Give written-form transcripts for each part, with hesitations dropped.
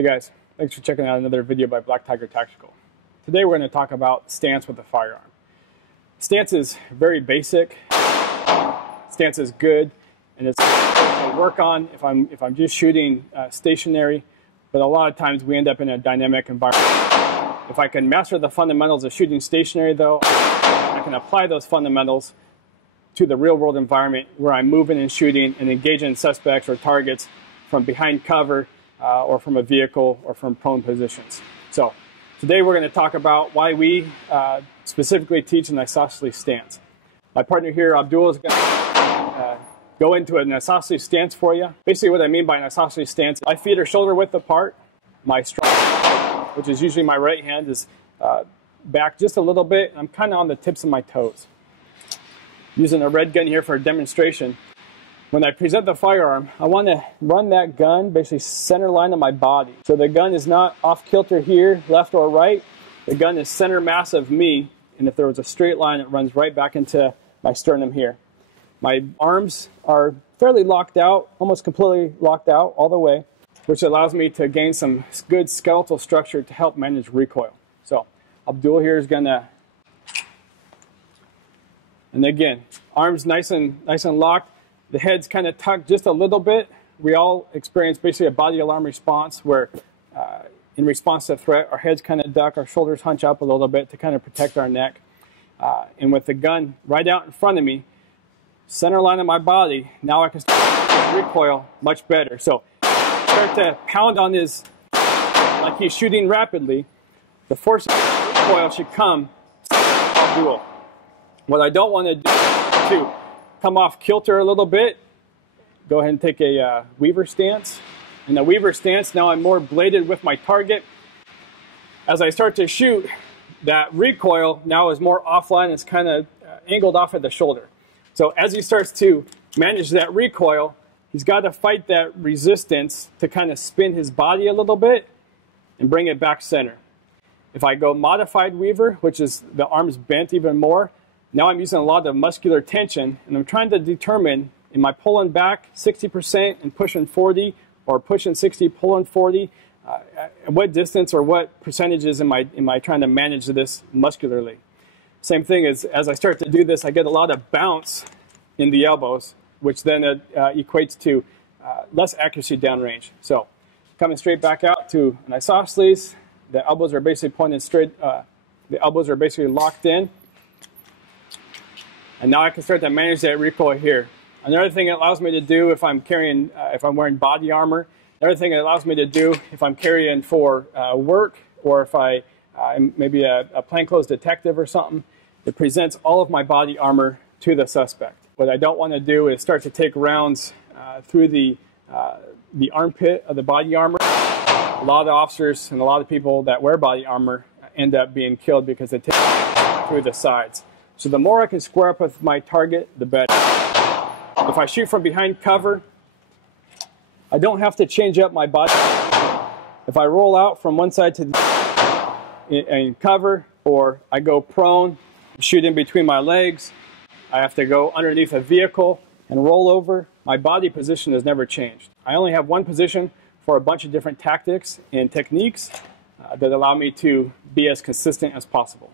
Hey guys, thanks for checking out another video by Black Tiger Tactical. Today we're going to talk about stance with a firearm. Stance is very basic. Stance is good, and it's to work on if I'm just shooting stationary. But a lot of times we end up in a dynamic environment. If I can master the fundamentals of shooting stationary, though, I can apply those fundamentals to the real-world environment where I'm moving and shooting and engaging suspects or targets from behind cover. Or from a vehicle or from prone positions. So today we're going to talk about why we specifically teach an isosceles stance. My partner here, Abdul, is going to go into an isosceles stance for you. Basically what I mean by an isosceles stance, my feet are shoulder width apart. My strong, which is usually my right hand, is back just a little bit. I'm kind of on the tips of my toes. Using a red gun here for a demonstration. When I present the firearm, I want to run that gun basically center line of my body. So the gun is not off kilter here, left or right. The gun is center mass of me, and if there was a straight line, it runs right back into my sternum here. My arms are fairly locked out, almost completely locked out all the way, which allows me to gain some good skeletal structure to help manage recoil. So Abdul here is gonna, and again, arms nice and locked. The head's kind of tucked just a little bit. We all experience basically a body alarm response where in response to threat, our heads kind of duck, our shoulders hunch up a little bit to kind of protect our neck. And with the gun right out in front of me, center line of my body, now I can start to recoil much better. So start to pound on his, like he's shooting rapidly, the force of recoil should come dual. What I don't want to do is to come off kilter a little bit, go ahead and take a weaver stance. In the weaver stance, now I'm more bladed with my target. As I start to shoot, that recoil now is more offline. It's kind of angled off at the shoulder. So as he starts to manage that recoil, he's got to fight that resistance to kind of spin his body a little bit and bring it back center. If I go modified weaver, which is the arms bent even more, now I'm using a lot of muscular tension, and I'm trying to determine, am I pulling back 60% and pushing 40, or pushing 60, pulling 40? At what distance or what percentages am I trying to manage this muscularly? Same thing as I start to do this, I get a lot of bounce in the elbows, which then equates to less accuracy downrange. So coming straight back out to an isosceles, the elbows are basically pointed straight, the elbows are basically locked in. And now I can start to manage that recoil here. Another thing it allows me to do if I'm carrying, if I'm wearing body armor, another thing it allows me to do if I'm carrying for work, or if I'm maybe a plainclothes detective or something, it presents all of my body armor to the suspect. What I don't want to do is start to take rounds through the armpit of the body armor. A lot of officers and a lot of people that wear body armor end up being killed because they take it through the sides. So the more I can square up with my target, the better. If I shoot from behind cover, I don't have to change up my body. If I roll out from one side to the in cover, or I go prone, shoot in between my legs, I have to go underneath a vehicle and roll over, my body position has never changed. I only have one position for a bunch of different tactics and techniques that allow me to be as consistent as possible.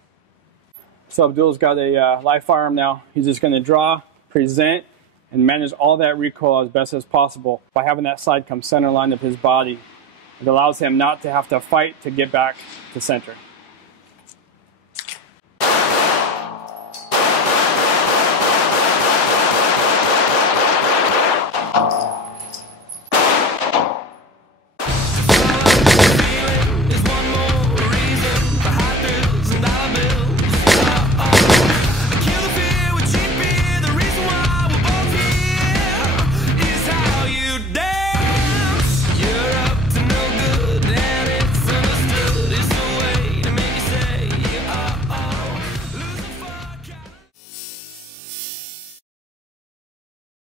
So Abdul's got a live firearm now. He's just going to draw, present, and manage all that recoil as best as possible by having that side come center line of his body. It allows him not to have to fight to get back to center.